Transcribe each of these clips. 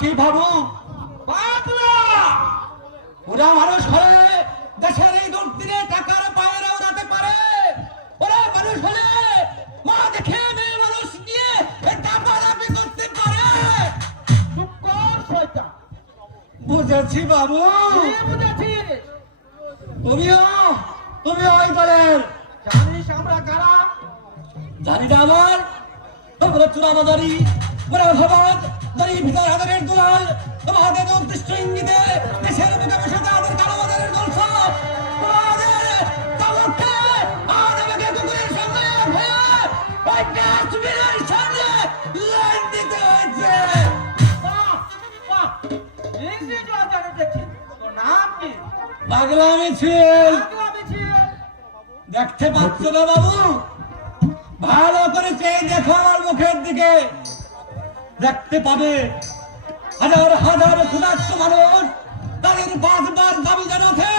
কি ভাবো ওরা মানুষ হলে দেশের এই দুর্দিনে টাকার পায়ের ওড়াতে পারে। ওরা মানুষ হলে মা দেখে মেয়ে মানুষ নিয়ে দাপাদাপি করতে পারে। বুঝেছি বাবু, বুঝেছি। তুমিও ওই দলের। জানিস আমরা কারা? জানি না আমার তোমরা চুরাবাজারি ভবাদ দাঁড়িয়ে ভিতর হাজারের দুলাল তোমাদের উদ্দিষ্ট ইঙ্গিতে দেশের বুকে বসে তাদের কালোবাজারের গল্প তোমাদের তাবুকে আজ আমাকে কুকুরের সঙ্গে হয়ে ওই ডাস্টবিনের সামনে লাইন দিতে হয়েছে। পাগলামি ছিল দেখতে পাচ্ছ না বাবু? ভালো করে চেয়ে দেখো আমার মুখের দিকে, দেখতে পাবে হাজার হাজার ক্ষুধার্ত মানুষ তাদের বাঁচবার দাবি জানাতে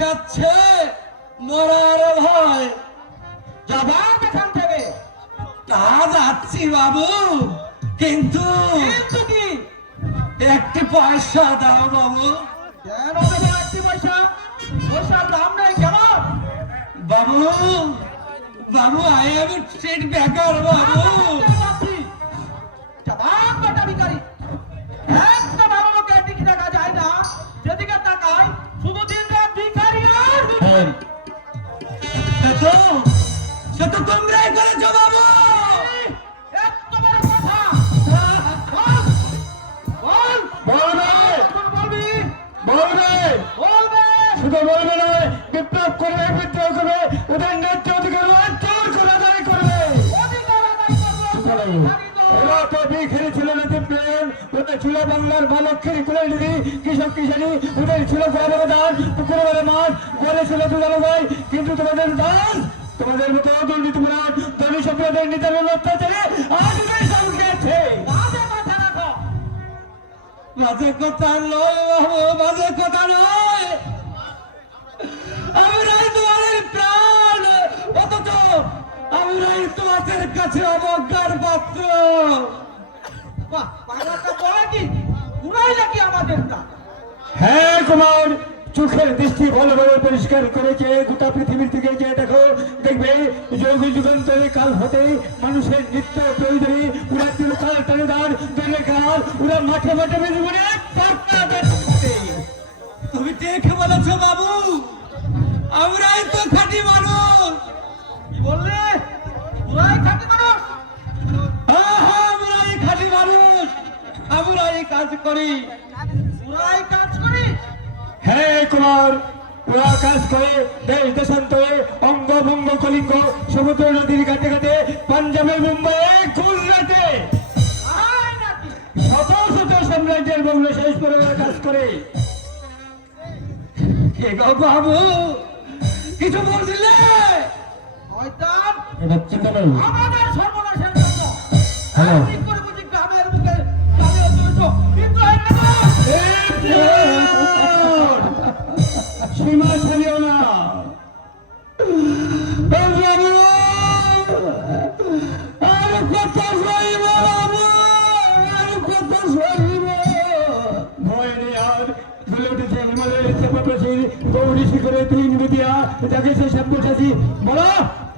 দেখাচ্ছে মরার ভয়। যাবার এখান থেকে। তা যাচ্ছি বাবু, কিন্তু কিন্তু কি? একটি পয়সা দাও বাবু। কেন দেবো একটি পয়সা? পয়সার দাম নেই কেন? বাবু বাবু আই এম স্ট্রিট বেকার বাবু। যাবার বেটা ভিখারি। একটা ভালো লোকের দিকে দেখা যায় না, যেদিকে তাকায় শুধু দিন রাত ভিখারি আর ভিখারি। সে তো তোমরাই করেছো বাবু। এত বড় কথা। বল বলবে বলবি বলবে বলবে। শুধু বলবে নয়, বিপ্লব করবে, বিদ্রোহ করবে, ওদের ন্যায্য অধিকার জোর করে আদায় করবে। অধিকার আদায় করবো। ওরা তো বিখেরি ছিল নীতিপ্রেম, ওদের ছিল বাংলার বালক্ষের কুলের নিধি, কৃষক কিষানি, ওদের ছিল গর্ভদান, পুকুর বেড়ে মাছ, গোয়ালে ছিল দুধানো ভাই। কিন্তু তোমাদের দান, তোমাদের মতো দুর্নীতিমূলক ধনী সম্প্রদায়ের নির্যাতন অত্যাচারে আজ ওদের সব খেয়েছে। বাজে কথা রাখো। বাজে কথা নয় বাবু, বাজে কথা নয়। আমরাই তোমাদের প্রাণ, অথচ আমরাই তোমাদের কাছে অবজ্ঞার পাত্র। বাহ, পাগলটা বলে কি? পুরাই নাকি আমাদেরটা? হ্যাঁ কুমার, চোখের দৃষ্টি ভালোভাবে পরিষ্কার করেছে। গোটা পৃথিবীর থেকে যে দেখো, দেখবে যুগ যুগান্তরে কাল হতে মানুষের নিত্য প্রয়োজনে ওরা চিরকাল টানেদার দলে কাল, ওরা মাঠে মাঠে বেঁধে পড়ে তুমি ঠিক বলেছ বাবু, আমরাই তো খাঁটি মানুষ। কি বললে? পুরাই খাঁটি মানুষ। আমরাই খাঁটি মানুষ, আমরাই কাজ করি। পুরাই কাজ করি। হ্যাঁ কুমার, ওরা কাজ করে দেশ দেশান্তরে, অঙ্গ ভঙ্গ কলিঙ্গ, সমুদ্র নদীর ঘাটে ঘাটে, পাঞ্জাবে মুম্বাইয়ে গুজরাটে আয় নাকি? শত শত সাম্রাজ্যের বঙ্গ শেষ করে ওরা কাজ করে। কে গো বাবু, কিছু বলছিলে? শয়তান, এটা চিন্তা নেই। আমাদের সর্বনাশের জন্য হ্যালো। একদিন করে বুঝি গ্রামের বুকে চালিয়ে চলেছ। কিন্তু এই না, সীমা ছাড়িও না। আর কত সইব বাবু, আর কত সইব? ভয় নেই আর, বলে উঠেছে হিমালয়ের চেপাপ্রাচীর গৌরী শিখরে তুই নিবেদিয়া, যাকে সে সাম্যচাষী বলো,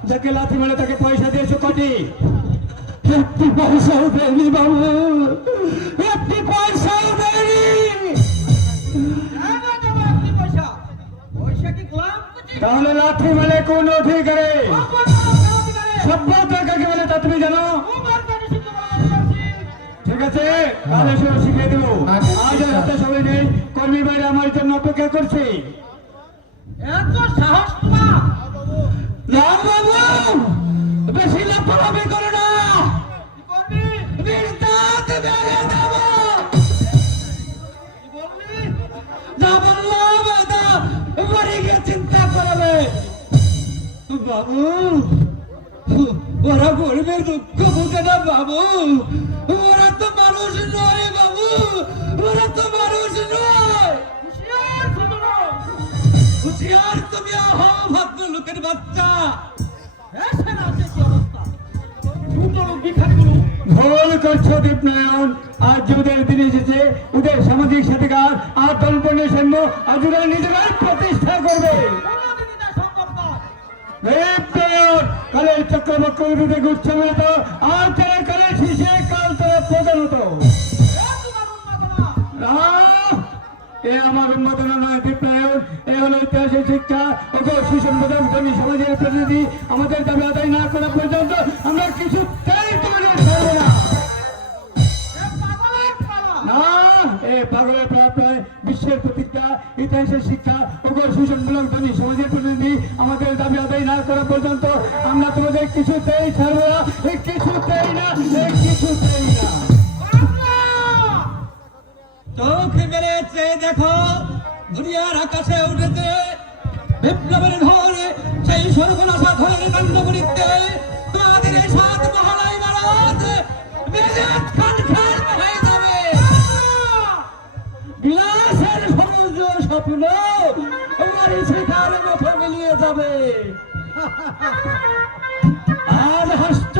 যাকে লাথি মারে তাকে পয়সা দিয়েছো কটি? একটি পয়সাও দেয়নি বাবু, একটি পয়সাও দেয়নি। কেন দেবো একটি পয়সা? পয়সা কি গোলাম বুঝি? তাহলে লাথি মারে কোন অধিকারে? আমার কোনো অধিকারে। সভ্যতা কাকে বলে তা তুমি জানো? তোমার কাছে শুধু বলছি। ঠিক আছে, তাহলে সেটা শিখিয়ে দেবো। আজ আর হাতে সবাই নেই, কর্মী বাইরে আমার জন্য অপেক্ষা করছে। এত সাহস তোমার? রাম বাবু, বেশি লাফালাফি করো না, কি করবি? বিস্তার ভেঙে দেব। কি বললি? যা বললাম তা বাড়ি গিয়ে চিন্তা করবে। বাবু, ওরা গরিবের দুঃখ বুঝে না বাবু, ওরা তো মানুষ নয় বাবু, ওরা তো মানুষ নয়। হুঁশিয়ার শুধু নয়। হুঁশিয়ার তুমি হও ভদ্রলোকের বাচ্চা। দেশের আছে কি অবস্থা? ছোট লোক ভিখারিগুলো ভুল করছো দীপনারায়ণ, আজ যে ওদের দিন এসেছে, ওদের সামাজিক সাথীকার আর দলপণ্যের সাম্য আজ ওরা নিজেরাই প্রতিষ্ঠা করবে। কোনোদিনই তা সম্ভব নয়। দীপনারায়ণ, কালের চক্রবক্ষ বিরুদ্ধে ঘুরছে তো, আর তারা কালের শীষে কাল তারা প্রধান হতো। এ তোমার উন্মাদনা। এ আমার উন্মাদনা নয় দীপনারায়ণ, এ হলো ইতিহাসের শিক্ষা। ওগো সুসম্পদক ধনী সমাজের প্রতিনিধি, আমাদের দাবি আদায় না করা পর্যন্ত আমরা কিছুতেই তোমাদের ছাড়বো না। এ পাগলের পালা। না, এ পাগলের প্রায় বিশ্বের প্রতিজ্ঞা, ইতিহাসের শিক্ষা। ওগো সুসম্পদক ধনী সমাজের প্রতিনিধি, আমাদের দাবি আদায় না করা পর্যন্ত আমরা তোমাদের কিছুতেই ছাড়বো না, কিছুতেই না, কিছুতেই না। চোখ মেরে চেয়ে দেখো, দুনিয়ার আকাশে উঠেছে বিপ্লবের ঘরে, সেই সর্বনাশা ধরনের কাণ্ড করিতে তোমাদের এই সাত মহলাই ভারত বেজাত খান খান হয়ে যাবে। বিলাসের সমুদ্র স্বপ্ন মারি শেখা যাবে। আর হাসছ,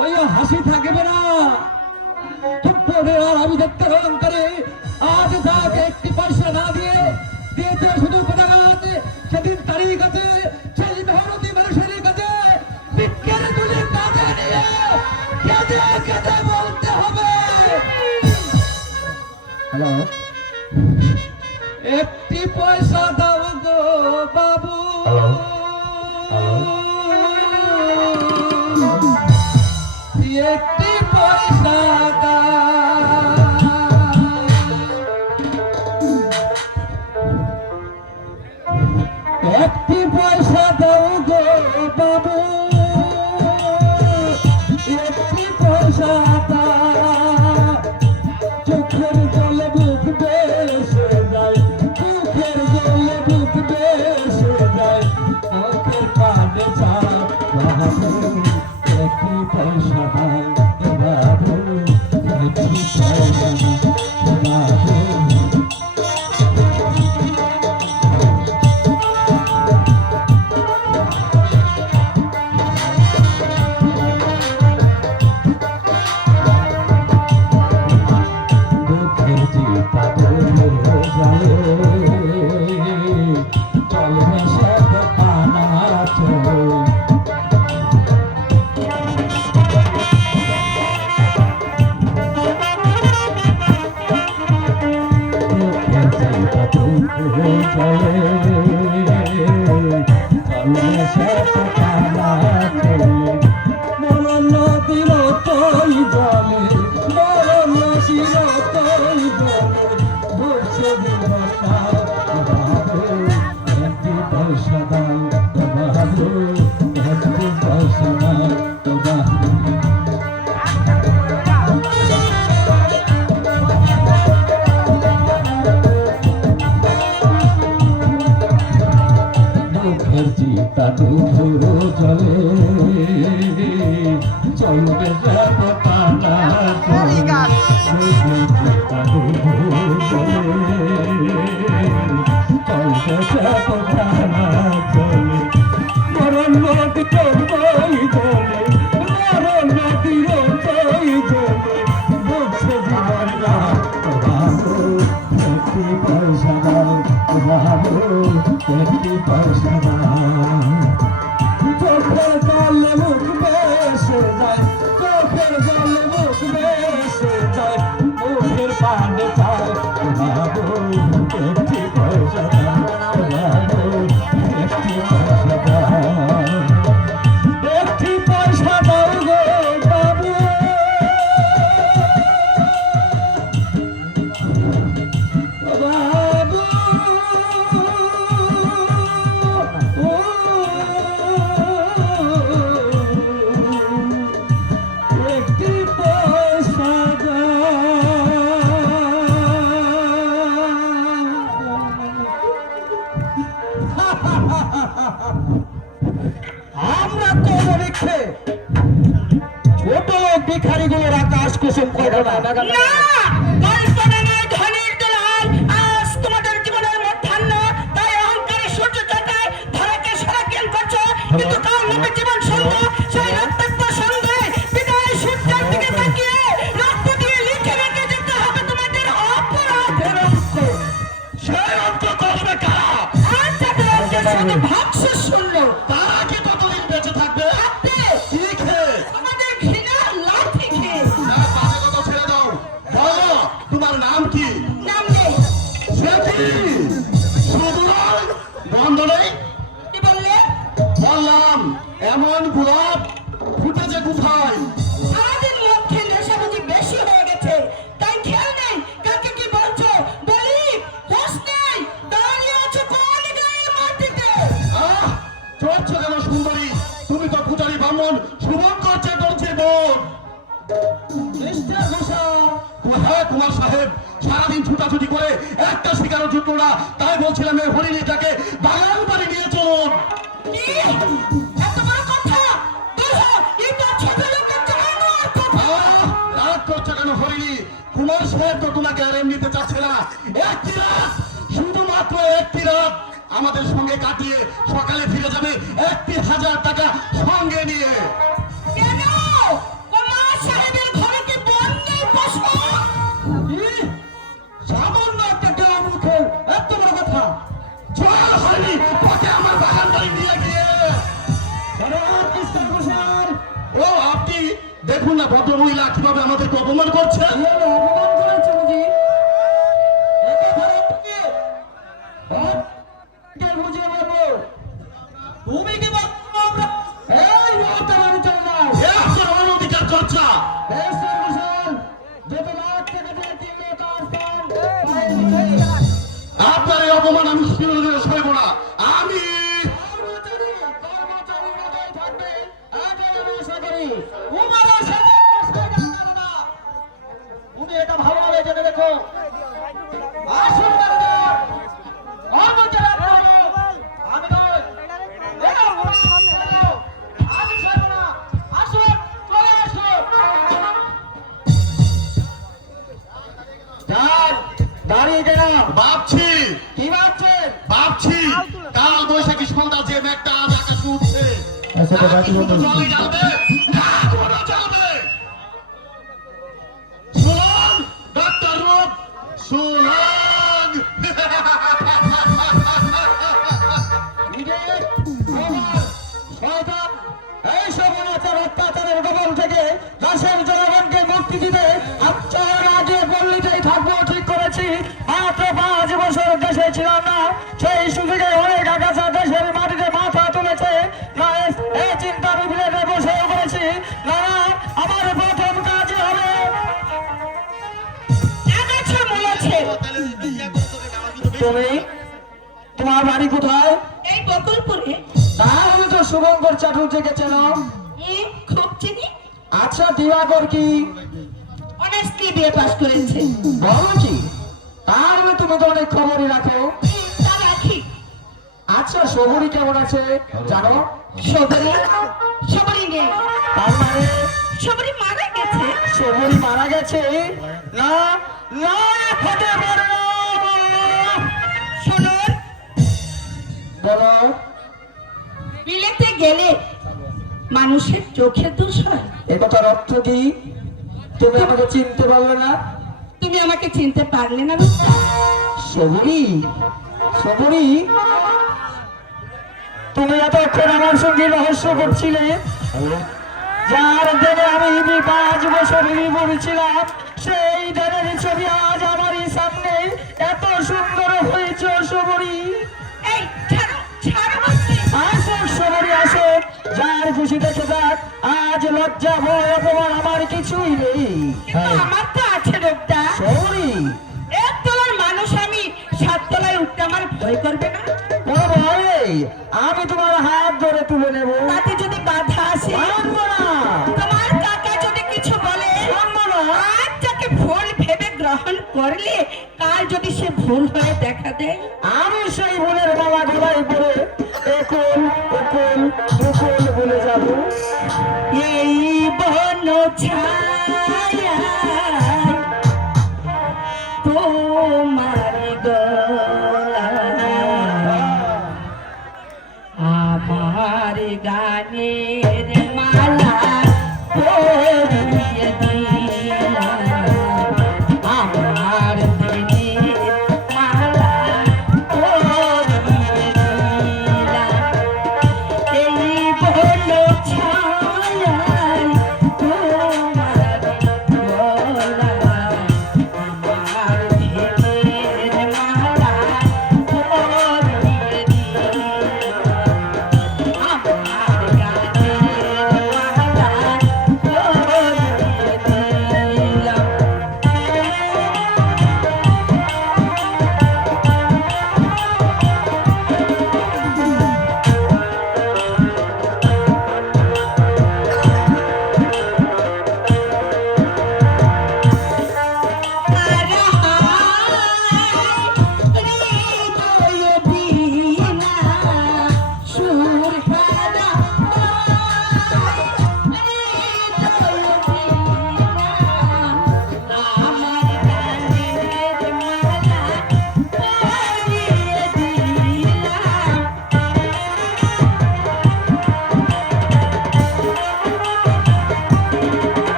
ওই হাসি থাকবে না। পরে আর আমি দেখতে হলাম করে আজ তাকে একটি পয়সা না দিয়ে দিয়েছে শুধু কোথাঘাট। সেদিন তারিখ আছে, সেই মেহনতি মানুষের কাছে বিজ্ঞান তুলে কাজে নিয়ে কেঁদে কেঁদে বলতে হবে, হ্যালো, একটি পয়সা দাও গো বাবু। একটি পয়সা একটি পয়সা দাও গো বাবু, একটি পয়সা চোখের জলে বুক বেসে যায়, চোখের জলে বুক বেসে যায়, চোখের কানে চায় বাবু, একটি পয়সা দাও বাবু, একটি পয়সা বাবু। চলবে যাব টানা চলবে যাব টানা চলে মরণ নদী চলবই চলে, মরণ নদী চলবই চলে, বলছে জীবন বাবু, একটি পয়সা দাও বাবু, একটি পয়সা দাও। চোখের জলে মুখ বেসে যায়, চোখের জলে মুখ বেসে যায়, মুখের পানে চায় বাবু, একটি পয়সা দাও বাবু, একটি পয়সা দাও, একটি পয়সা দাও গো বাবু। বাবু একটি পয়সা আমরা তো লিখে ছোট লোক ভিখারিগুলোর আকাশ কুসুম করবো না। ভাবছিস শুনলো তারা কি কতদিন বেঁচে থাকবে? কি খেয়ে? আমাদের ঘৃণা লাঠি খেয়ে। তাদের কথা ছেড়ে দাও। বলো, তোমার নাম কি? নাম নেই। সে কি? শুধু নয়, বন্ধ নেই? কি বললে? বললাম, এমন গোলাপ ফুটেছে কোথায়? আমাদের লক্ষ্যে নেশা বুঝি বেশি হয়ে গেছে, তাই খেয়াল নেই কাকে কি বলছো। বলি হোস নেই, দাঁড়িয়ে আছো কোন গায়ের মাটিতে। আহ, চড়ছ কেন সুন্দরী? তুমি তো পূজারী ব্রাহ্মণ শুভঙ্কর চ্যাটার্জির বোন। মিস্টার ঘোষা, হ্যাঁ কুমার সাহেব, সারাদিন ছুটাছুটি করে একটা শিকারও জুটলো না, তাই বলছিলাম এই হরিণীটাকে বাগান বাড়ি নিয়ে চলুন। কি এত বড় কথা? বলো, এটা ছোট লোকের জানোয়ার কথা। রাগ করছো কেন হরিণী? কুমার সাহেব তো তোমাকে আর এমনিতে চাচ্ছে না। একটি রাত, শুধুমাত্র একটি রাত আমাদের সঙ্গে কাটিয়ে সকালে ফিরে যাবে 31,000 টাকা সঙ্গে নিয়ে। কেন কুমার সাহেবের ঘরে কি বন্দি পশু? সামান্য একটা গ্রাম মুখে এত বড় কথা। চল হয়নি ওকে আমার বাগান বাড়ি নিয়ে গিয়ে। ও আপনি দেখুন না ভদ্র মহিলা কিভাবে আমাদেরকে অপমান করছে। অপমান করেছে বুঝি? বুঝিয়ে বলবো তুমি কি বলছো আমরা? এই মুহূর্তে বাড়ি চলে যাও। এ আপনার অনধিকার চর্চা। যত লাখ টাকা দিয়ে 3 লাখ আসতাম আপনার এই অপমান আমি চিরদিন সইব না। আমি কুমারের সাথে বিষয় জানো না। তুমি এটা ভালোভাবে জেনে দেখো। আসুন ম্যানেজার, কর্মচারী আপনারা, আমি নয়। এটা আমার সামনে এলো। আমি ছাড়ব না। আসুন, চলে আসুন। দাঁড়িয়ে কেন ভাবছি কি ভাবছেন? ভাবছি কাল বৈশাখী সন্ধ্যা যে মেঘটা আজ আকাশে উঠছে আচ্ছা, তা বাকি কি শুধু বলুন। জলই জ্বালবে না আগুনও জ্বালবে। শুনুন ডক্টর রূপ শুনুন। শয়তান এই সব অনাচার অত্যাচারের কবল থেকে দেশের জনগণকে মুক্তি দিতে আচ্ছার আগে পল্লীতেই থাকবো ঠিক করেছি। মাত্র 5 বছর দেশে ছিলাম না, সেই সুযোগে অনেক আগাছা দেশের মাটিতে মাথা তুলেছে। না এই চিন্তার বিলেতে বসেও করেছি। না আমার প্রথম কাজ হবে আগাছা মূলেছে। তুমি তোমার বাড়ি কোথায়? এই বকুলপুরে তাহলে তো শুভঙ্কর চাটুর্যকে চেনো। খুব চিনি। আচ্ছা দিবাকর কি অনেস্টলি বিয়ে পাস করেছে। বলো কি? তাহলে তুমি তো অনেক খবরই রাখো। তা রাখি। আচ্ছা শহুরি কেমন আছে জানো? সবরি সবরি নেই। তার মানে সবরি মারা গেছে। শহুরি মারা গেছে? না না হতে পারে না। শুনুন, বলো বিলেতে গেলে মানুষের চোখে দোষ হয়। একথার অর্থ কি? তুমি আমাকে চিনতে পারলে না? তুমি আমাকে চিনতে পারলে না রূপা? শহুরি শহুরি তুমি এতক্ষণ আমার সঙ্গে রহস্য করছিলে, যার দিনে আমি 5 বছর বলছিলাম সেই দিনের ছবি আজ আমারই সামনে এত সুন্দর হয়েছে। শহুরি এই ছাড়ো ছাড়ো বলছি। আসুক শহুরি আসুক, যার খুশি দেখে যাক। আজ লজ্জা ভয় অপমান আমার কিছুই নেই। কিন্তু আমার তো আছে রূপটা। শহুরি 1 তলার মানুষ আমি 7 তলায় উঠতে আমার ভয় করবে না? কোনো ভয় নেই, আমি তোমার হাত ধরে তুলে নেব। তাতে যদি বাধা আসে, মানবো না, তোমার কাকা যদি কিছু বলে, মানবো না। আজ যাকে ভুল ভেবে গ্রহণ করলে কাল যদি সে ভুল হয়ে দেখা দেয়, আমি সেই ভুলের মালা গলায় পরে একুল একুল দুকুল বলে যাব। এই বন ছায়া তোমার গলায় আমার গানের মালা পরিয়ে দিলাম। আমার দিনের মালা পরিয়ে দিলাম। এই বন ছায়ায় তোমার গলায় আমার দিনের মালা পরিয়ে দিলাম। আমার গানের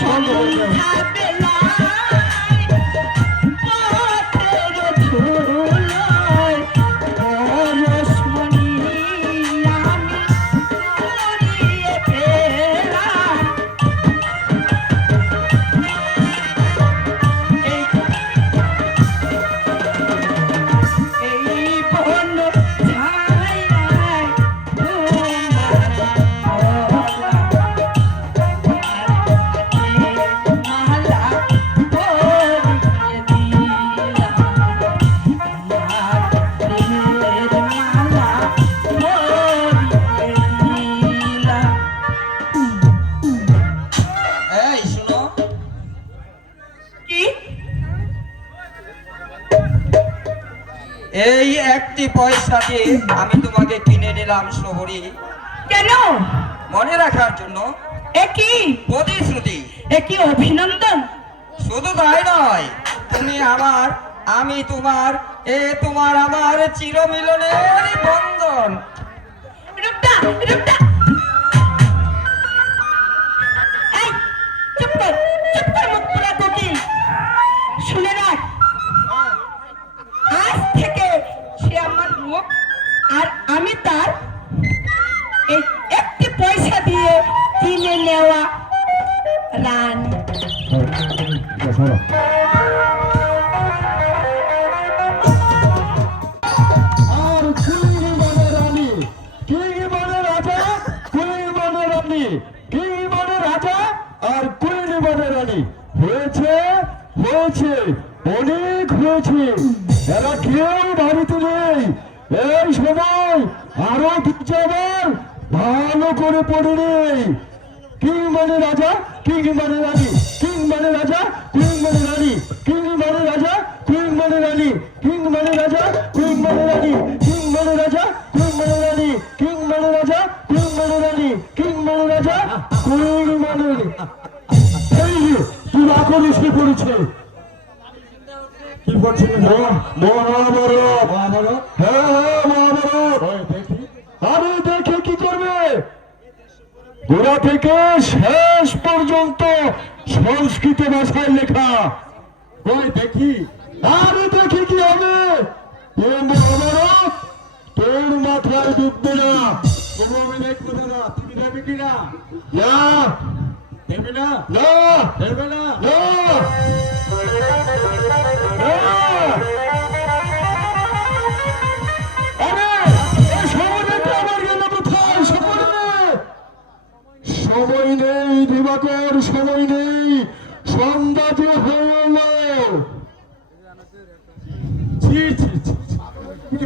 সন্ধ্যা বেলায় পথের ধুলোয় পরশমণি আমি হারিয়ে ফেললাম। এই বন ছায়ায় তোমার মালা পরিয়ে দিলাম, আমার প্রেমের মালা পরিয়ে দিলাম। এই শুনো, কি? এই একটি পয়সা দিয়ে আমি তোমাকে কিনে নিলাম শহরে, কেন? মনে রাখার জন্য, একই প্রতিশ্রুতি। একই অভিনন্দন। শুধু তাই নয়, তুমি আমার, আমি তোমার, তোমার আমার চিরমিলনের বন্ধন। রূপটা রূপটা এই চুপ কর মুখ পুরা কোকিল। শুনে রাখ, আজ থেকে সে আমার মুখ আর আমি তার এই একটি পয়সা দিয়ে কিনে নেওয়া রানী। আর কুইন মানে রানী, কিং মানে রাজা, কুইন মানে রানী, কিং মানে রাজা আর কুইন মানে রানী। হয়েছে হয়েছে, অনেক হয়েছে। এরা কেউ বাড়িতে নেই। এই সময় আরো দুজন ভালো করে পড়ে নেই। কিং মানে রাজা, কিং মানে রানী, কিং মানে রাজা, কুইন মানে রানী, কিং মানে রাজা, কুইন মানে রানী, কিং মানে রাজা, কুইন মানে রানী, কিং মানে রাজা, কুইন মানে রানী, কিং মানে রাজা, কুইন মানে রানী, কিং মানে রাজা, কুইন মানে রানী। এই যে তুই এখন এসে পড়েছে। কি বলছিস? মহাভারত। হ্যাঁ হ্যাঁ মহাভারত। আমি দেখে কি করবে? গোড়া থেকে শেষ পর্যন্ত সংস্কৃত ভাষায় লেখা। ওই দেখি। আরে দেখি কি হবে? এ মহাভারত তোর মাথায় ঢুকবে না। তবু আমি দেখবো দাদা, তুমি দেবে কিনা? না দেবে না, না দেবে না, না। আরে এই সময়টা আমার গেল কোথায়? সময় নেই দিবাকর, সময় নেই। সন্ধ্যা যে হয়ে এলো।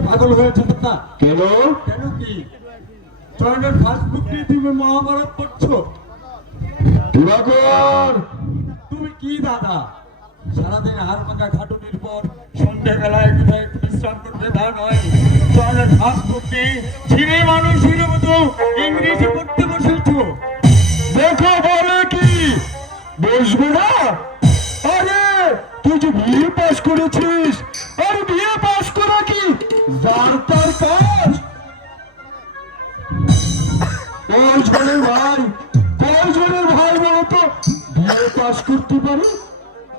পাগল হয়েছে না? কেন? কেন কি চয়নের ফাস্টবুক দিয়ে তুমি মহাভারত পড়ছো? দিবাকর তুমি কি দাদা সারাদিন হার পাকা খাটুনির পর সন্ধ্যেবেলায় কোথায় একটু বিশ্রাম করবে তা নয়, চয়নের ফাস্টবুক দিয়ে ছিঁড়ে মানুষের মতো ইংরেজি পড়তে বসেছো। দেখো বলে কি বসবে না? আরে তুই যে বিয়ে পাস করেছিস, আরে বিয়ে পাস করা কি যার তার কাজ? কয়জনের ভাই, কয়জনের ভাই বলতো বিয়ে পাস করতে পারে?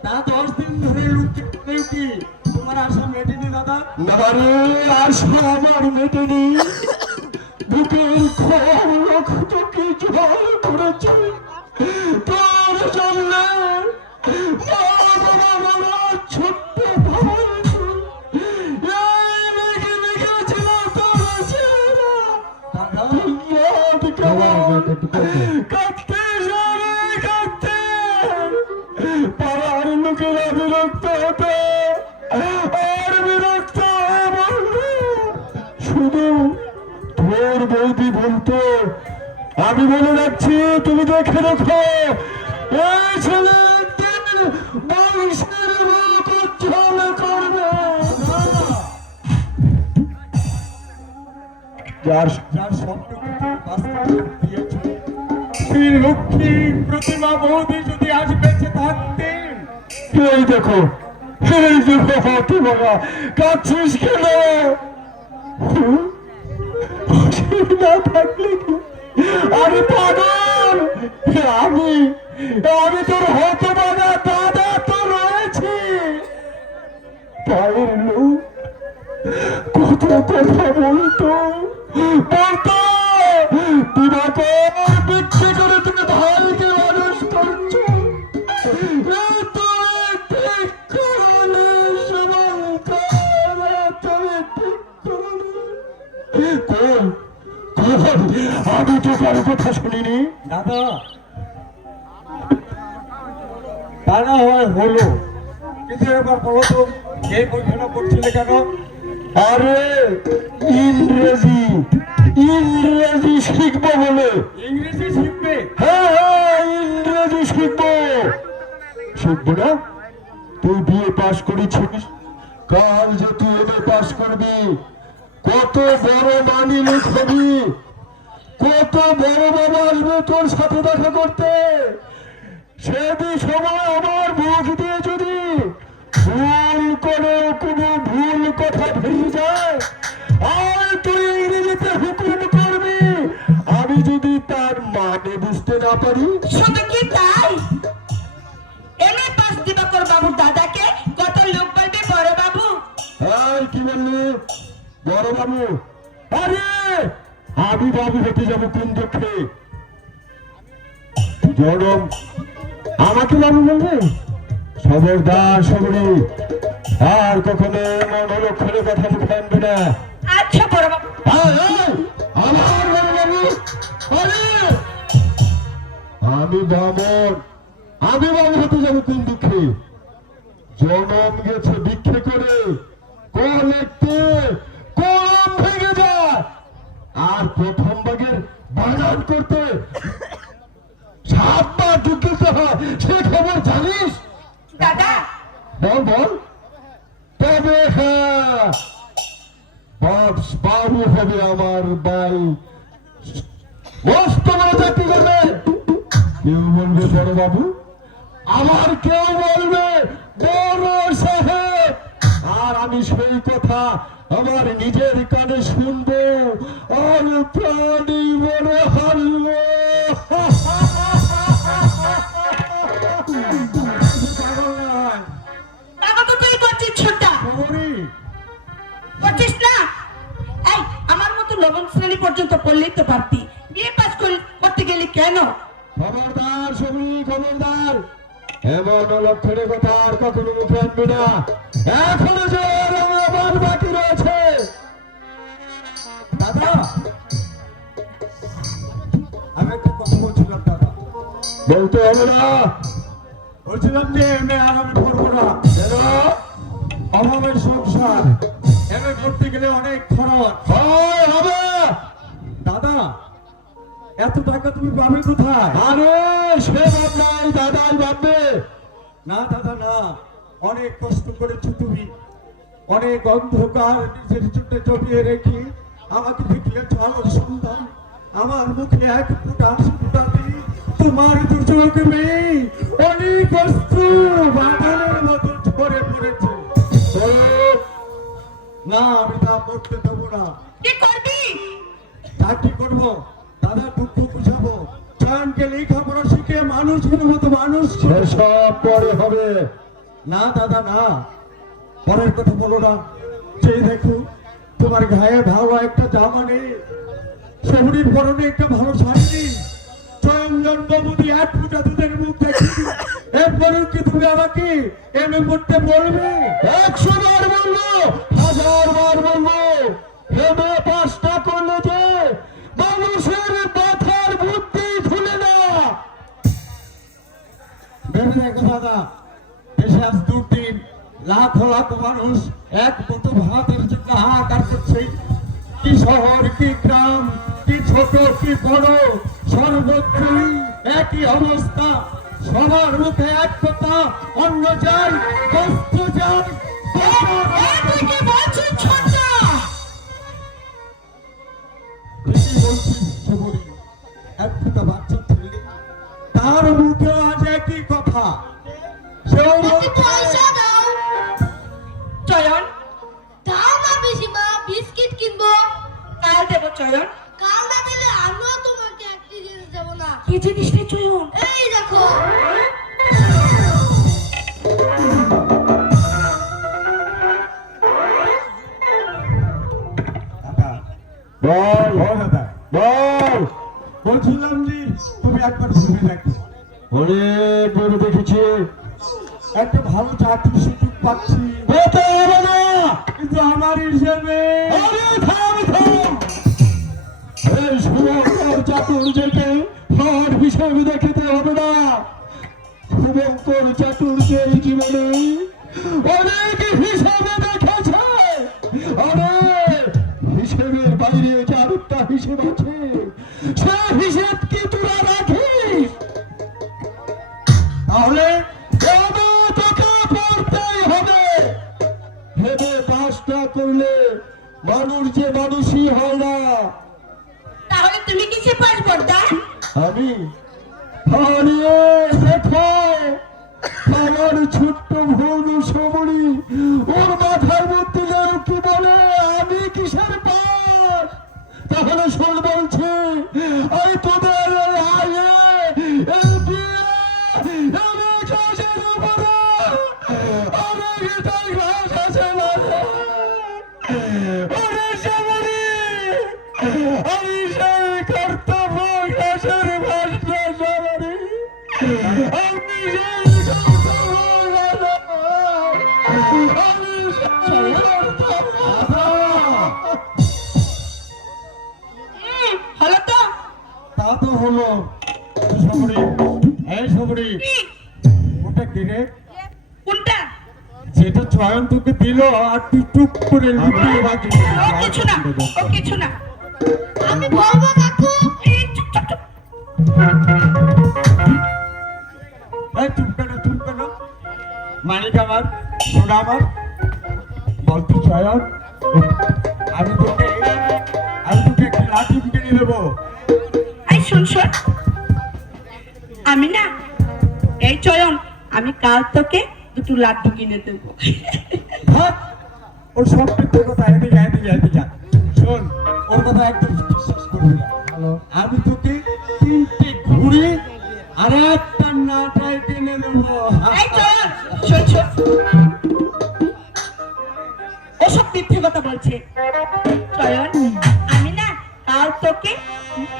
তা 10 দিন ধরে লুকি তোমার আশা মেটেনি দাদা। না রে, আশা আমার মেটেনি। বুকের খোল রক্ত কি জল করেছে তোর জন্য। ছোট্ট ভাই লেগেছিল তোর চেহারা। ইয়াদ কেমন কাঁদতে সরে কাঁদতে। পাড়ার লোকেরা বিরক্ত হতো আর বিরক্ত হয়ে বলল, শুধু তোর বৌদি বলতো। আমি বলে রাখছি, তুমি দেখে রেখো, এই ছেলে একদিন বংশের মুখ উজ্জ্বল করবে। যার যার স্বপ্ন বাস্তবে দিয়েছে সেই লক্ষ্মী প্রতিমা বৌদি যদি আজ বেঁচে থাকতেন। এই দেখো, এই দেখো হাতে বাবা, কাঁদছিস কেন? না থাকলে কি? আরে পাগল, আমি তোর হতভাগা দাদা তো রয়েছে, পায়ের লোক কত কথা বলতো দিবাকর বিক্রি করে তুমি ভাইকে মানুষ করছো। আমি তো কারো কথা শুনিনি দাদা তা না হয় হলো, কিন্তু এবার বলো তো এই পরীক্ষাটা করছিলে কেন? আরে ইংরেজি শিখবো বলে। ইংরেজি শিখবে? হ্যাঁ ইংরেজি শিখবো না? তুই বিএ পাস করেছিস, কাল যে তুই এমএ পাস করবি, কত বড় মানি লোক হবি, কত বড় বাবা আসবে তোর সাথে দেখা করতে। সেদিন সময় আমার মুখ দিয়ে যদি ভুল করে কোনো ভুল কথা বেরিয়ে যায়, আর তুই ইংরেজিতে হুকুম করবি, আমি যদি তার মানে বুঝতে না পারি। শুধু কি তাই? এমএ পাস দিবাকর বাবুর দাদাকে কত লোক বলবে বড় বাবু। এই কি বললি বড় বাবু? আরে আমি বাবু হতে যাবো কোন দুঃখে? জনম আমাকে বাবু বলবে? খবরদার সবরি, আর কখনো এমন অলক্ষণের কথা মুখে আনবে না। আচ্ছা বড় বাবু। আমার বড় বাবু, আরে আমি বামন, আমি বাবু হতে যাবো কোন দুঃখে? জনম গেছে ভিক্ষে করে, লিখতে কলম ভেঙে যায়, আর প্রথম ভাগের বাগান করতে 7 বার ঢুকতে হয়, সে খবর জানিস? দাদা বল তবে হ্যাঁ, বাবু হবে আমার ভাই, মস্ত বড় চাকরি করবে। কেউ বলবে বড় বাবু, আমার কেউ বলবে বড় সাহেব, আর আমি সেই কথা আমার নিজের কানে শুনবো, আর প্রাণী বড় হারবো। টাকা তো তুই করছিস ছোটা, করছিস না? এই আমার মতো নবম শ্রেণী পর্যন্ত পড়লেই তো পারতি, বিএ পাস করতে গেলি কেন? খবরদার সবরি, খবরদার, এমন লক্ষণের কথা আর কখনো মুখে আনবি না। এখনো যে আমার বাকি রয়েছে। দাদা আমি একটা কথা বলছিলাম দাদা, বলতে হবে না। বলছিলাম যে এমএ আর আমি পড়বো না, কেন? অভাবের সংসার, এমএ করতে গেলে অনেক খরচ। হয় হবে। দাদা এত টাকা তুমি পাবে কোথায়? আরে সে ভাবনাই দাদাই ভাববে। না দাদা না, অনেক কষ্ট করেছো তুমি, অনেক অন্ধকার নিজের চুটে চপিয়ে রেখে আমাকে দেখিয়েছ আলোর সন্ধান, আমার মুখে এক ফুটা হাসি ফুটাতে তোমার দুচোখ মেয়ে অনেক অস্ত্র বাগানের মতো ঝরে পড়েছে। না আমি তা করতে দেবো না। কি করবি? তা কি করবো দাদা? দুঃখ বুঝাবো, চয়নকে লেখাপড়া শিখে মানুষের মতো মানুষ সব পরে হবে। না দাদা না, পরের কথা বলো না। সেই দেখো তোমার গায়ে ভালো একটা জামা নেই, শহরের পরনে একটা ভালো শাড়ি নেই, চয়নজন বাবুদি 1 ফুটা দুধের মুখ দেখি, এরপরেও কি তুমি আমাকে এমএ পড়তে বলবে? 100 বার বলবো, 1000 বার বলবো, এমএ পাস না করলে যে মানুষের মাথার বুদ্ধি খুলে না। ভেবে দেখো দাদা, দেশে আজ দুর্দিন, লাখ লাখ মানুষ এক মুঠো ভাতের জন্য হাহাকার করছে। কি শহর, কি গ্রাম, কি ছোট, কি বড়, সর্বত্রই একই অবস্থা। সবার মুখে এক কথা, অন্য যায় বস্তু যায়। তুই কি বলছিস ছোটা? ঠিকই বলছিস সবরি, এক ফোঁটা বাচ্চা ছেলে, তার মুখে আজ একই কথা। সেও পয়সা দাও, চয়ন দাও না পিসিমা, বিস্কিট কিনবো। কাল দেবো চয়ন। কাল না দিলে আমিও তোমাকে একটি জিনিস দেবো না। কি জিনিস রে চয়ন? এই দেখো বল দাদা বল। বলছিলাম যে তুমি একবার ভেবে দেখো, অনেক ভেবে দেখেছি, একটা ভালো চাকরি সুযোগ পাচ্ছি, হতে হবে না, কিন্তু আমার হিসেবে এই শুভঙ্কর চাতুর্যকে হার হিসেবে দেখতে হবে না। শুভঙ্কর চাতুর্য এই জীবনে অনেক হিসাবে দেখেছে, অনেক হিসেবের বাইরে চারটা হিসেব আছে, সে হিসেব কি তোরা রাখিস? তাহলে তোকে পড়তেই হবে। ভেবে কাজটা করলে মানুষ যে মানুষই হয় না। তাহলে তুমি কিসে পাস বর্দা? আমি আরে দেখো আমার ছোট্ট ভৌর সমরি, ওর মাথার মধ্যে যেন কি বলে আমি কিসের পাস। তাহলে শোন বলছি, আমি তোদের এই আয়ে এই বিয়ে আমি কাজের উপরে আমি গীতার ঘাস আছে মানে ওরে সমরি, আমি সেই কর্তব্য ঘাসের ভাষা সমরি, আমি সেই হলো তো? তা তো হলো। সমরি, এই সমরি, ওটা কি রে? কোনটা? যেটা চয়ন তোকে দিল আর তুই চুপ করে লুকিয়ে রাখলি। ও কিছু না, ও কিছু না। আমি বলবো কাকু এই চুপ চুপ চুপ। এই চুপ কেন মানিক আমার, সোনা আমার, বলতো চয়ন আমি তোকে একটি লাঠি কিনে দেবো। এই শুন শোন, আমি না এই চয়ন আমি কাল তোকে দুটো লাড্ডু কিনে দেবো। ভাত ওর সব মিথ্যে কথা, এদিকে শোন, ওর কথা একদম বিশ্বাস করবি না। আমি তোকে 3টে ঘুড়ি আর একটা নাটাই কিনে দেবো। এই চয়ন শোন শোন, ওসব মিথ্যে কথা বলছে। চয়ন আমি না কাল তোকে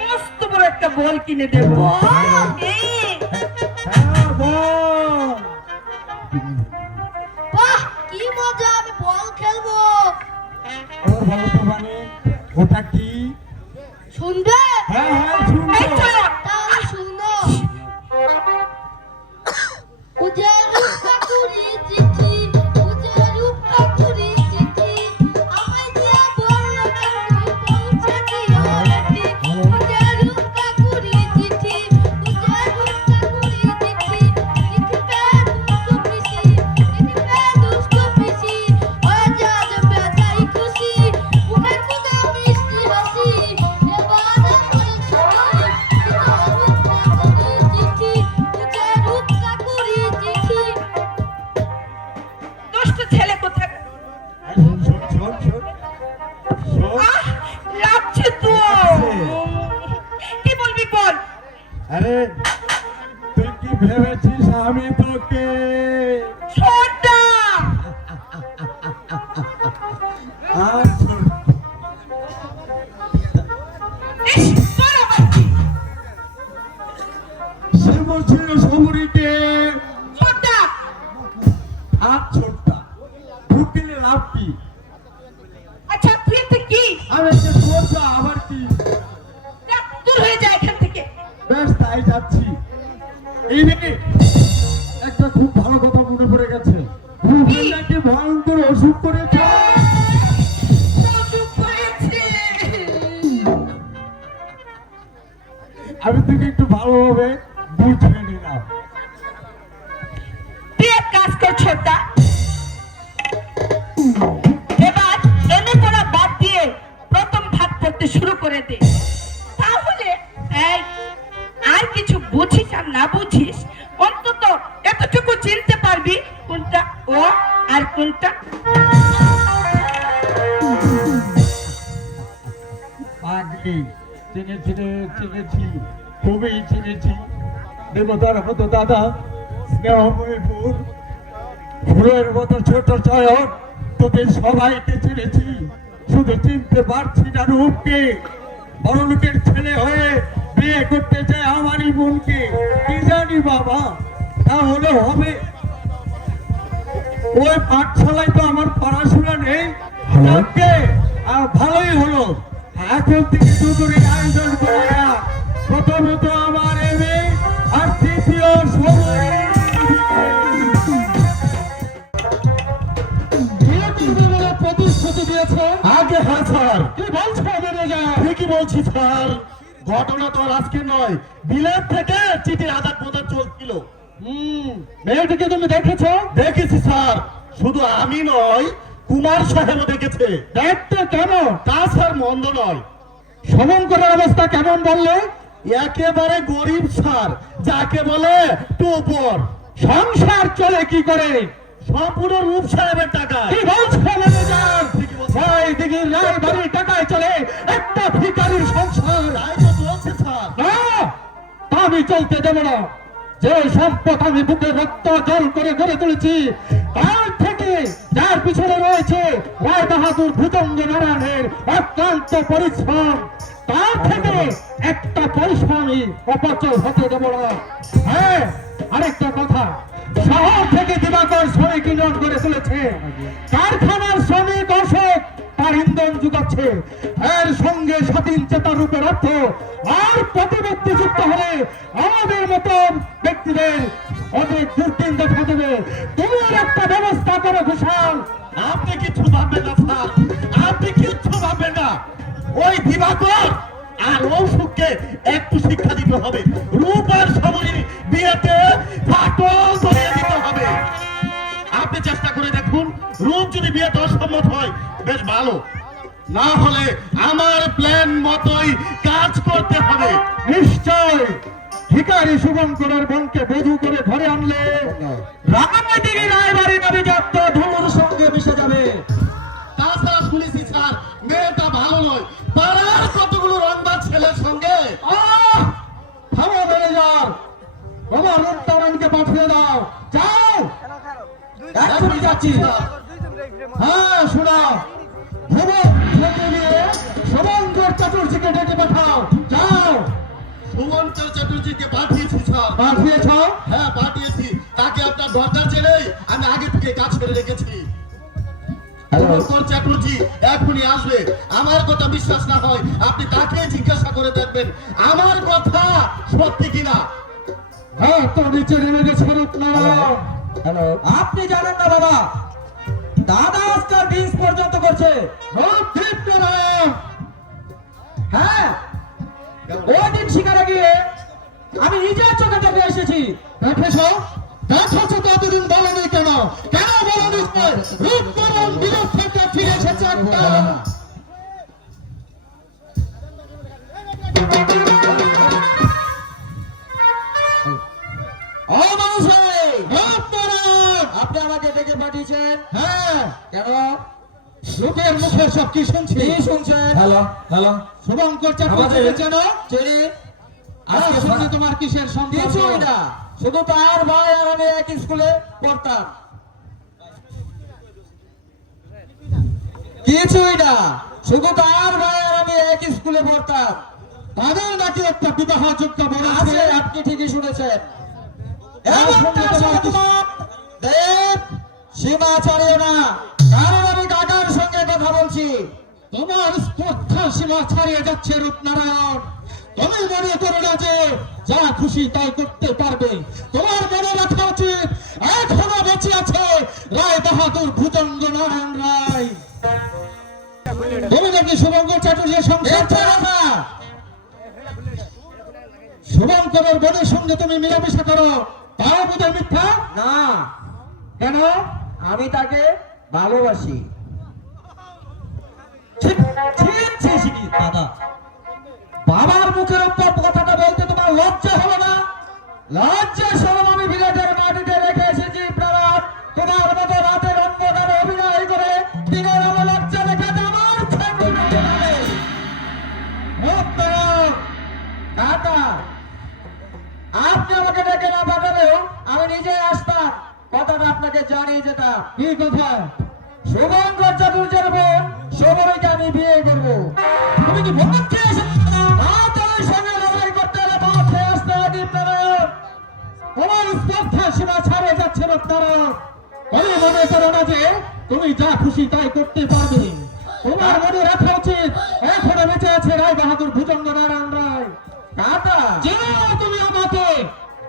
মস্ত বড় একটা বল কিনে দেবো। এই, হ্যাঁ, বল। বাহ কি মজা আমি বল খেলবো ওর ভালো তো মানে ওটা কি? শুনবে হ্যাঁ এই শুনবো। চয়ন তাহলে শুনো উজারু কাকুরি চিঠি উজারু কাকুরি চিঠি আমায় দিয়া বল কাকু পৌঁছে দিও রাতি উজারু কাকুরি চিঠি উজারু কাকুরি চিঠি লিখবে দুষ্টু পিসি ওই যাজ বেজাই খুশি উনার কুদা মিষ্টি হাসি এবার আমার ছবি উজারু কাকুরি চিঠি দুষ্ট ছেলে কোথায়? শোন আহ, লাগছে তো। কি বলবি বল? আরে তুই কি ভেবেছিস আমি তোকে? ছোটটা আর শোন, ইস, তোর আবার কি? সে বলছিল সমরিকে ছোটটা হাত ছোটটা ঢুকিলে লাভ কি? আচ্ছা তুই এতে কি? আমি যে ছোটটা আবার কি? দূর হয়ে যায় এখান থেকে। বেশ তাই যাচ্ছি। এই রে একটা খুব ভালো কথা মনে পড়ে গেছে, ভূগোল নাকি ভয়ঙ্কর অসুখ করেছে। অসুখ হয়েছে। আমি তোকে একটু ভালোভাবে বুঝিয়ে নিলাম। তুই এক কাজ কর ছোটটা, এবার এমনি পড়া বাদ দিয়ে প্রথম ভাগ পড়তে শুরু করে দে। তাহলে এই আর কিছু বুঝিস আর না বুঝিস অন্তত এতটুকু চিনতে পারবি কোনটা ও আর কোনটা। পাগলি চিনেছি রে, চিনেছি। খুবই চিনেছি। দেবতার মতো দাদা, স্নেহময়ী ফুল, ফুলের মতো ছোট চয়ন, তোদের সবাইকে চিনেছি, শুধু চিনতে পারছি না রূপকে। বড় লোকের ছেলে হয়ে বিয়ে করতে চায় আমারই বোনকে, কি জানি বাবা, তাহলে হবে। ওই পাঠশালায় তো আমার পড়াশোনা নেই, যাকে ভালোই হলো। এখন থেকে দুপুরের আয়োজন করে না। প্রথমত আমার এমএ আর তৃতীয় প্রতিশ্রুতি দিয়েছে আগে। হ্যাঁ স্যার, কি বলছো ম্যানেজার? ঠিকই বলছি স্যার, ঘটনা তো আর আজকে নয়, বিলেত থেকে চিঠির আদান প্রদান চলছিল। মেয়েটিকে তুমি দেখেছো? দেখেছি স্যার, শুধু আমি নয়, কুমার সাহেবও দেখেছে। দেখতে কেন? তা স্যার মন্দ নয়। শোভন করার অবস্থা কেমন বললে? একেবারে গরিব স্যার, যাকে বলে টুপর। সংসার চলে কি করে? সম্পূর্ণ রূপ সাহেবের টাকা। কি বলছো ম্যানেজার? ছয় দিঘির রায় বাড়ির টাকায় চলে একটা ভিখারির সংসার। তাই তো বলছে স্যার। না, তা আমি চলতে দেব না। যে সম্পদ আমি বুকে রক্ত জল করে গড়ে তুলেছি, তার থেকে যার পিছনে রয়েছে রায় বাহাদুর ভুজঙ্গ নারায়ণের অক্লান্ত পরিশ্রম, তার থেকে একটা পরিশ্রমই অপচয় হতে দেব না। হ্যাঁ, আরেকটা কথা, শহর থেকে দিবাকর শ্রমিক ইন্ধন করে তুলেছে, কারখানার শ্রমিক অশোক তার ইন্ধন যুগাচ্ছে। এর সঙ্গে স্বাধীন চেতা রূপের অর্থ আর প্রতিবদ্ধী যুক্ত হলে আমাদের মতো ব্যক্তিদের অনেক দুর্দিন দেখা দেবে। তুমি একটা ব্যবস্থা করো ঘোষাল। আপনি কিছু ভাববেন না স্যার, আপনি কিচ্ছু ভাববেন না। ওই দিবাকর আর অশোককে একটু শিক্ষা দিতে হবে। রূপ আর সবরীর বিয়েতে ফাটল ধরিয়ে দিতে হবে। আপনি চেষ্টা করে দেখুন, রূপ যদি বিয়েতে অসম্মত হয় বেশ ভালো, না হলে আমার প্ল্যান মতোই কাজ করতে হবে। নিশ্চয়। ভিখারি শুভঙ্করের বোনকে বধূ করে ঘরে আনলে রাঙামাটির রায়বাড়ির অভিজাত ধুমুর সঙ্গে মিশে যাবে। তাছাড়া শুনেছি স্যার, মেয়েটা ভালো নয়, পাড়ার কতগুলো রংবাজ ছেলের সঙ্গে। থামো ম্যানেজার, তোমার রূপটাকে পাঠিয়ে দাও। যাও, এখনই যাচ্ছি। হ্যাঁ শোনা, শুভঙ্কর চ্যাটার্জিকে ডেকে পাঠাও। যাও। শুভঙ্কর চ্যাটার্জিকে পাঠিয়েছি স্যার। পাঠিয়েছ? হ্যাঁ পাঠিয়েছি, তাকে আপনার দরজা ছেড়েই আমি আগে থেকে কাজ করে রেখেছি। শুভঙ্কর চ্যাটার্জি এখনই আসবে। আমার কথা বিশ্বাস না হয় আপনি তাকে জিজ্ঞাসা করে দেখবেন আমার কথা সত্যি কিনা। হ্যাঁ, তো নিচে নেমে গেছে রূপনারায়ণ। হ্যালো, আপনি জানেন না বাবা, দাদা আজকাল ডিস পর্যন্ত করছে। হ্যাঁ, ওই দিন শিকারে গিয়ে আমি নিজের চোখে দেখে এসেছি। দেখেছো তো এতদিন বলেনি কেন? কেন বলেনি? রূপকরণ বিরোধ থেকে ফিরে এসেছে একটা। আপনি আমাকে ডেকে পাঠিয়েছেন? হ্যাঁ। কেন? লোকের মুখে সব কি শুনছি? কি শুনছেন? Hello hello, Shubhankar Chatterjee chain? চিনি। আজকে শুনে তোমার কিসের সম্পর্ক? কিছুই না, শুধু তার ভাই আর আমি এক স্কুলে পড়তাম। কিছুই না, শুধু তার ভাই আর আমি এক স্কুলে পড়তাম। তাদের নাকি একটা বিবাহযোগ্য বড় আছে। আপনি ঠিকই শুনেছেন। দেব, সীমা ছাড়িও না, কারণ আমি কাকার সঙ্গে কথা বলছি। তোমার স্পর্ধা সীমা ছাড়িয়ে যাচ্ছে রূপনারায়ণ। তুমি মনে করো না যে যা খুশি তাই করতে পারবে। তোমার মনে রাখা উচিত এখনো বেঁচে আছে রায় বাহাদুর ভুজঙ্গ নারায়ণ রায়। তুমি নাকি শুভঙ্কর চ্যাটার্জির সংসার না, শুভঙ্করের বোনের সঙ্গে তুমি মিলামেশা করো, তাও বোধহয় মিথ্যা না। কেন? আমি তাকে ভালোবাসি। দাদা, বাবার মুখের উপর কথাটা বলতে তোমার লজ্জা হলো না? লজ্জা শরম আমি বিরাটের মাটিতে রেখে এসেছি প্রাণ। তোমার মতো রাতের অন্ধকারে অভিনয় করে দিনের আমার লজ্জা দেখাতে আমার কাকা, কি কথা? শুভঙ্কর চাটুর্যের বোন শোভনকে আমি বিয়ে করবো। তুমি কি ভোট খেয়েছো? তার সঙ্গে লড়াই করতে হলে ভোট খেয়ে আসতে হবে দীপনারায়ণ। তোমার স্পর্ধা সীমা ছাড়ে যাচ্ছে রত্নারায়ণ। আমি মনে করো না যে তুমি যা খুশি তাই করতে পারবে। তোমার মনে রাখা উচিত এখনো বেঁচে আছে রায় বাহাদুর ভুজঙ্গ নারায়ণ রায়। কাকা জানো তুমি আমাকে,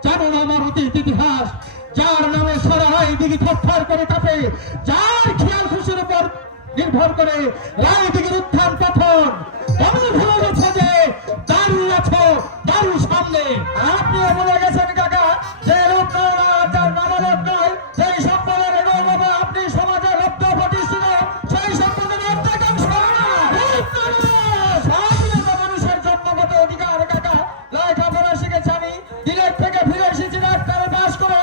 জানো না আমার অতীত ইতিহাস, যার নামে সারা রায় দিঘি থরথর করে কাঁপে, যার খেয়াল খুশির উপর নির্ভর করে রায় দিঘির উত্থান পতন। তুমি ভুলে গেছো যে দারুণ আছো, দারুণ সামনে। আপনি বলে গেছেন কাকা যে রূপনারায়ণ যার নামে লোক নয়, সেই সম্পদের বাবা আপনি সমাজে লব্ধ প্রতিষ্ঠিত, সেই সম্পদের অর্ধাংশ মানুষের জন্মগত অধিকার। কাকা লেখাপড়া শিখেছি আমি, বিলেত থেকে ফিরে এসেছি ডাক্তারে পাশ করে।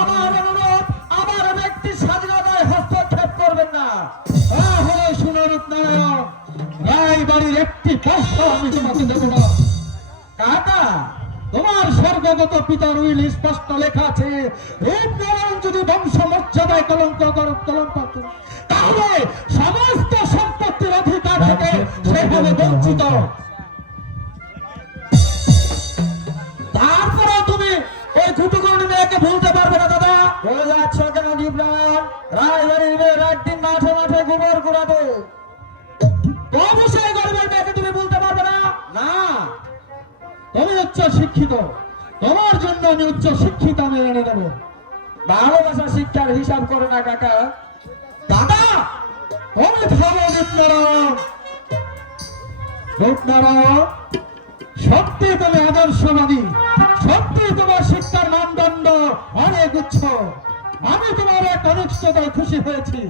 আমার অনুরোধ, আমার ব্যক্তির স্বাধীনতায় হস্তক্ষেপ করবেন না। তাহলে শুনো রূপনারায়ণ, রায় বাড়ির একটি পয়সা আমি তোমাকে দেবো না। কাকা তোমার স্বর্গগত পিতার উইল স্পষ্ট লেখা আছে, রূপনারায়ণ যদি বংশ মর্যাদায় কলঙ্ক তাহলে সমস্ত সম্পত্তির অধিকার থেকে সে হবে বঞ্চিত। তারপরে তুমি ওই দুটোগুলো মেয়েকে ভুলতে পারবে না দাদা। বলে যাচ্ছ কেন দীপনারায়ণ? রায়বাড়ির মেয়ে রাত দিন মাঠে মাঠে গোবর কুড়াবে, অবশ্যই গরিবের মেয়েকে তুমি বলতে পারবে না। না, তুমি উচ্চ শিক্ষিত, তোমার জন্য আমি উচ্চ শিক্ষিত আমি এনে দেবো। ভালোবাসা শিক্ষার হিসাব করো না কাকা। দাদা তুমি ভালো রূপনারায়ণ, রূপনারায়ণ সত্যি তুমি আদর্শবাদী, সত্যি তোমার শিক্ষার মানদণ্ড অনেক উচ্চ। আমি তোমার এক অনিষ্টতায় খুশি হয়েছি,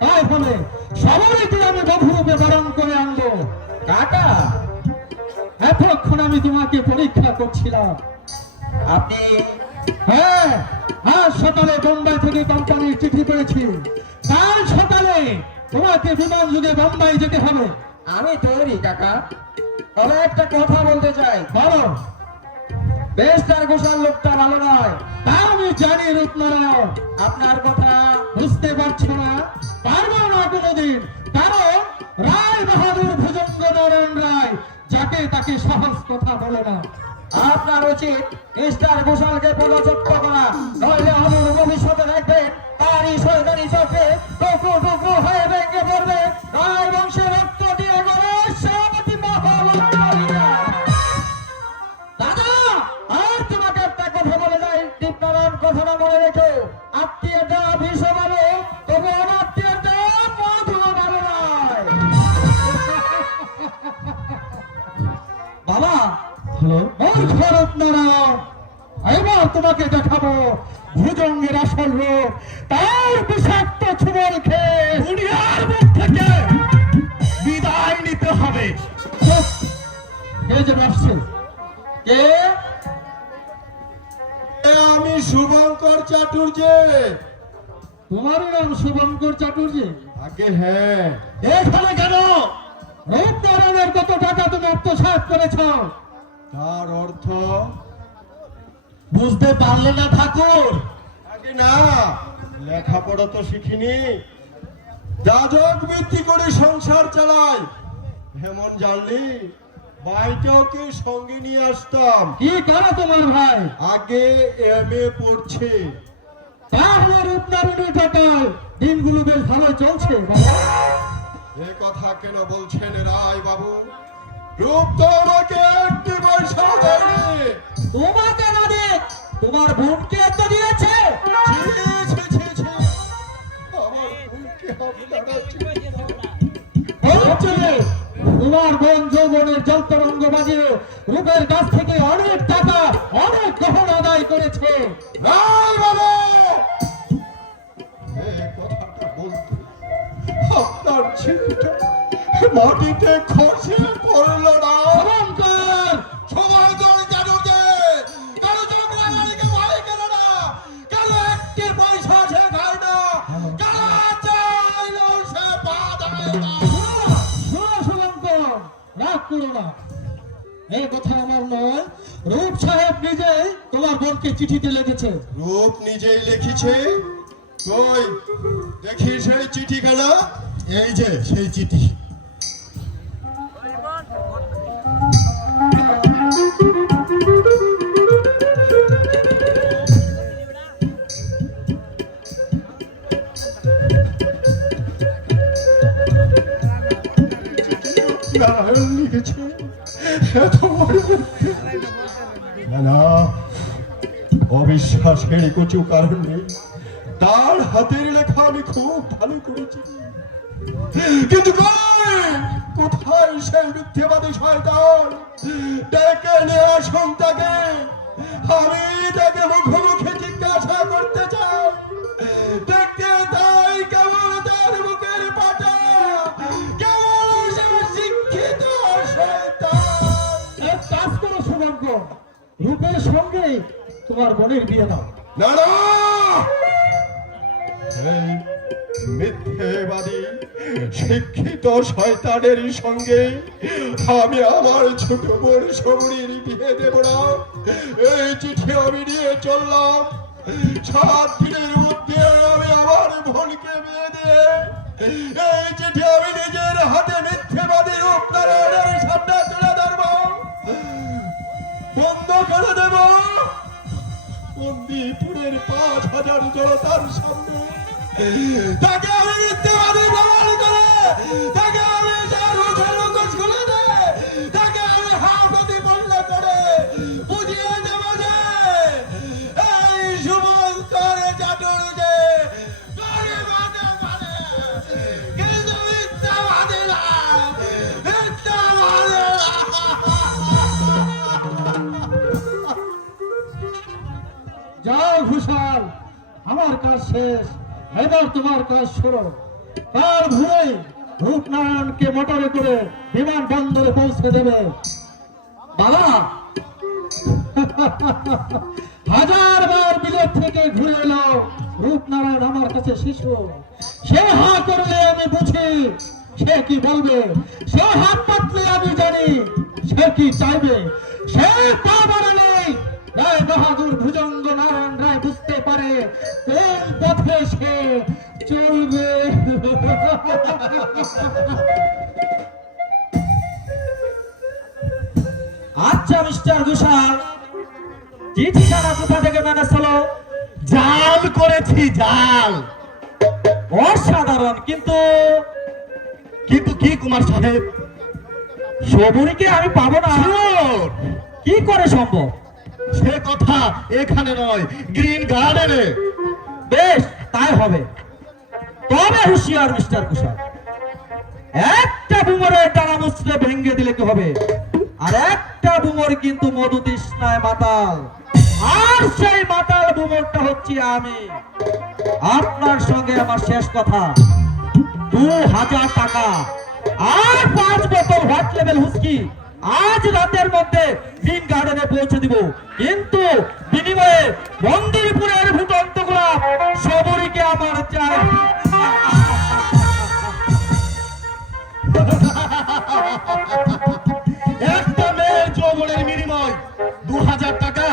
তাই বলে সবাইকে আমি বধূরূপে বরণ করে আনবো। কাকা এতক্ষণ আমি তোমাকে পরীক্ষা করছিলাম। আপনি? হ্যাঁ, আজ সকালে বোম্বাই থেকে কোম্পানির চিঠি পেয়েছি, কাল সকালে তোমাকে বিমান যুগে বোম্বাই যেতে হবে। আমি তৈরি কাকা, তবে একটা কথা বলতে চাই। বলো। বেস্টার ঘোষাল লোকটা ভালো নয়, তা আমি জানি রূপনারায়ণ। আপনার কথা বুঝতে পারছো না, পারবো না কোনোদিন, কারণ রায় বাহাদুর ভুজঙ্গ নারায়ণ রায় যাকে তাকে সাহস কথা বলে না। আপনার উচিত মিস্টার ঘোষালকে পদচ্যুত করা, নইলে অদূর ভবিষ্যতে দেখবেন তারই সরকারি চোখে টুকরো টুকরো হয়ে ভেঙে পড়বে রায় বংশের রক্ত দিয়ে গড়ে সেনাপতি মহল। দাদা আর তোমাকে একটা কথা বলে যাই দীপনারায়ণ, কথাটা মনে রেখো। আত্মীয়তা ভীষ ভালো, তবু অনাত্মীয়তা মধু ভালো নয়। বাবা রূপনারায়ণ, এবার তোমাকে দেখাবো ভুজঙ্গের আসল রূপ। তার বিষাক্ত চুমল খেয়ে দুনিয়ার মুখ থেকে বিদায় নিতে হবে। কে যে আসছে? কে? আমি শুভঙ্কর চাটুর্য। তোমারই নাম শুভঙ্কর চাটুর্য? আগে হ্যাঁ। এখানে কেন? রূপনারায়ণের কত টাকা তুমি আত্মসাৎ করেছ? তার অর্থ বুঝতে পারলে না ঠাকুর? আগে না, লেখাপড়া তো শিখিনি, যাজক বৃত্তি করে সংসার চালাই। এমন জানলি ভাইটাকে সঙ্গে নিয়ে আসতাম। কি করে তোমার ভাই? আগে এমএ পড়ছে। তাহলে রূপনারায়ণের টাকায় দিনগুলো বেশ ভালো চলছে বাবা। এ কথা কেন বলছেন রায় বাবু? রূপ তো আমাকে একটি পয়সা দেয়নি। তোমাকে না দে, তোমার বোনকে এত দিয়েছে। ছি, ছি, ছি, ছি। আমার বোনকে আপনারা চিনেন না। হচ্ছে, তোমার বোন যৌবনের জলতরঙ্গ বাজিয়ে রূপের কাছ থেকে অনেক টাকা অনেক গহনা আদায় করেছে। রায় বাবু, এ কথাটা বলতে আপনার ছেলেটা মাটিতে খসে পড়ল না। শুভঙ্কর, শুভঙ্কর চাটুর্য, কেন চক্রাচারীকে ভয় করে না? কেন একটি পয়সা সে খায় না? কেন চাইলেও সে পা দেয় না? শোনো শুভঙ্কর, রাগ করো না। এই কথা আমার নয়, রূপ সাহেব নিজেই তোমার বোনকে চিঠিতে লিখেছে। রূপ নিজেই লিখেছে। কই দেখি সেই চিঠি কেন? এই যে সেই চিঠি। নারায়ণ লিখেছে এত বড় মিথ্যে। না, অবিশ্বাসের কিছু কারণ নেই। তার হাতের লেখা আমি খুব ভালো করেছি, কিন্তু কোথায় সেই মিথ্যেবাদী শয়তান? ডেকে নিয়ে আসুন তাকে, আমি তাকে মুখোমুখি জিজ্ঞাসা করতে চাই। দেখতে তাই কেমন তার মুখের পাটা, কেমন সে শিক্ষিত শয়তান। এক কাজ করো শুভঙ্ক, রূপের সঙ্গে তোমার বোনের বিয়ে দাও। না না, এই মিথ্যেবাদী শিক্ষিত শয়তানের সঙ্গে আমি আমার ছোট বোন শবরীর বিয়ে দেব না। এই চিঠি আমি নিয়ে চললাম, 7 দিনের মধ্যে আমি আমার বোনকে বিয়ে দিয়ে এই চিঠি আমি নিজের হাতে মিথ্যেবাদী রূপনারায়ণের সামনে তুলে ধরব, বন্ধ করে দেব বন্দিপুরের 5000 জনতার সামনে। তাকে আমি মিথ্যাবাদী প্রমাণ করে, তাকে আমি তার মুখের মুখোশ খুলে দে, তাকে আমি হাফতি বন্ধ করে বুঝিয়ে দেব যে এই শুভঙ্কর চাটুর যে গরিবানে মানে, কিন্তু মিথ্যাবাদী না, মিথ্যাবাদী না। যাও ঘোষাল, আমার কাজ শেষ, এবার তোমার কাজ শুরু। তার ভুলে রূপনারায়ণকে মোটরে করে বিমান বন্দরে পৌঁছে দেবে। বাবা 1000 বার বিলেত থেকে ঘুরে এলো, রূপনারায়ণ আমার কাছে শিশু। সে হা করলে আমি বুঝি সে কি বলবে, সে হাত পাতলে আমি জানি সে কি চাইবে। সে তা বলে নেই, রায় বাহাদুর ভুজঙ্গ নারায়ণ রায় বুঝতে পারে কোন পথে সে চলবে। আচ্ছা মিস্টার ঘোষাল, চিঠিখানা কোথা থেকে ম্যানেজ হলো? জাল করেছি, জাল। অসাধারণ, কিন্তু কিন্তু কি কুমার সাহেব? শবরীকে আমি পাবো না, Sure! কি করে সম্ভব? সে কথা এখানে নয়, গ্রিন গার্ডেনে। বেশ, তাই হবে। তবে হুঁশিয়ার মিস্টার ঘোষাল, একটা বুমরের টানা মুচড়ে ভেঙে দিলে কি হবে? আর একটা বুমর কিন্তু মধু তৃষ্ণায় মাতাল, আর সেই মাতাল বুমরটা হচ্ছে আমি। আপনার সঙ্গে আমার শেষ কথা, 2000 টাকা আর 5 বোতল হোয়াইট লেভেল হুস্কি আজ রাতের মধ্যে গ্রিন গার্ডেনে পৌঁছে দিব, কিন্তু বিনিময়ে মন্দিরপুরের ভূতন্ত গোলাপ শবরীকে আমার চাই। একটা মেয়ের যৌবনের বিনিময় 2000 টাকা,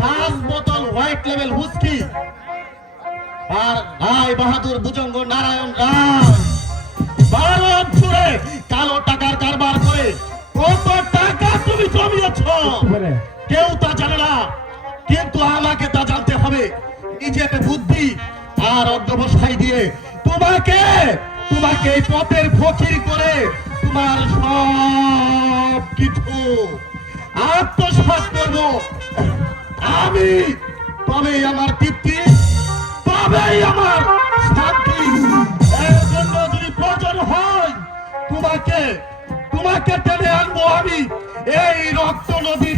5 বোতল হোয়াইট লেভেল হুস্কি, আর রায় বাহাদুর ভুজঙ্গ নারায়ণ রায় ভারত জুড়ে কালো টাকার কারবার করে কত টাকা তুমি জমিয়েছ কেউ তা জানে না, কিন্তু আমাকে তা জানতে হবে। নিজেকে বুদ্ধি আর অধ্যবসায় দিয়ে তোমাকে এই পথের ফকির করে তোমার সব কিছু আত্মসাৎ করব আমি। তবেই আমার তৃপ্তি, তবেই আমার শান্তি। এর জন্য যদি প্রয়োজন হয় তোমাকে টেনে আনবো আমি এই রক্ত নদীর